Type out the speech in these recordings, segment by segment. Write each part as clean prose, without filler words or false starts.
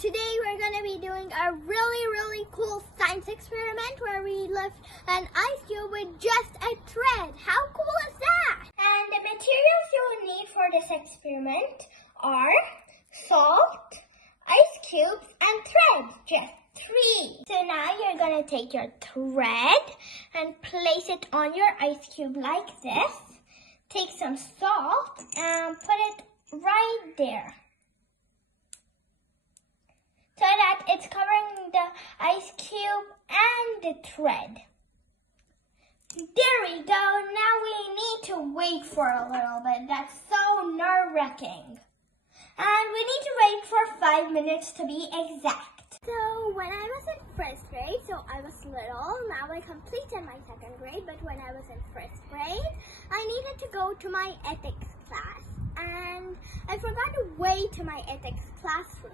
today we're going to be doing a really cool science experiment where we lift an ice cube with just a thread. How cool is that? And the materials you will need for this experiment are salt, ice cubes, and thread. Just 3. So now you're going to take your thread and place it on your ice cube like this. Take some salt and put it right there, so that it's covering the ice cube and the thread. There we go. Now we need to wait for a little bit. That's so nerve-wracking. And we need to wait for 5 minutes to be exact. So when I was in first grade, so I was little, now I completed my second grade, but when I was in first grade, I needed to go to my ethics class. And I forgot to wait to my ethics classroom.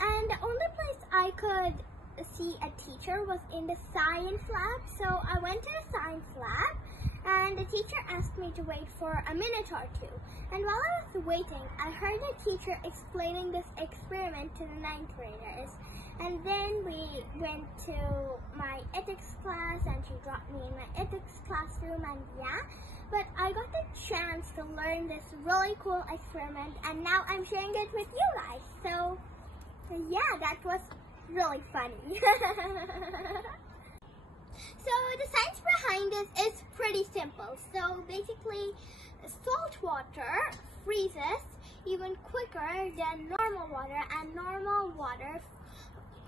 And the only place I could see a teacher was in the science lab. So I went to the science lab and the teacher asked me to wait for a minute or 2. And while I was waiting, I heard the teacher explaining this experiment to the 9th graders. And then we went to my ethics class and she dropped me in my ethics classroom, and yeah. But I got the chance to learn this really cool experiment and now I'm sharing it with you guys. So yeah, that was really funny. So the science behind this is pretty simple. So basically, salt water freezes even quicker than normal water, and normal water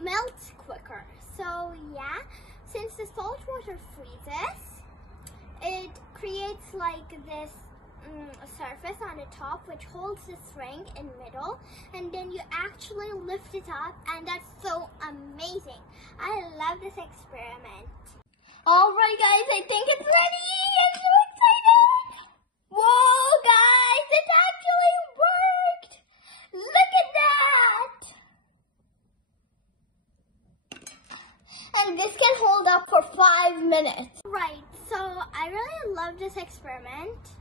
melts quicker. So yeah, since the salt water freezes, it creates like this surface on the top which holds the string in middle, and then you actually lift it up, and that's so amazing. I love this experiment. Alright guys, I think it's ready. I'm so excited. Whoa guys, it actually worked. Look at that. And this can hold up for 5 minutes. Right, so I really love this experiment.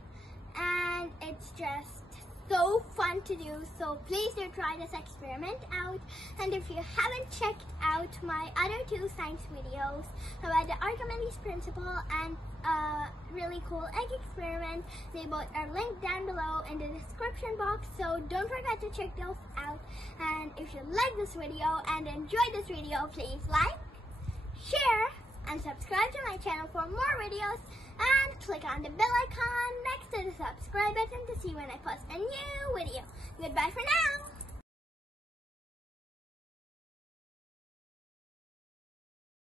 And it's just so fun to do, so please do try this experiment out. And if you haven't checked out my other 2 science videos about the Archimedes principle and a really cool egg experiment, they both are linked down below in the description box, so don't forget to check those out. And if you like this video and enjoyed this video, please like, share, and subscribe to my channel for more videos, and click on the bell icon next to the subscribe button to see when I post a new video. Goodbye for now!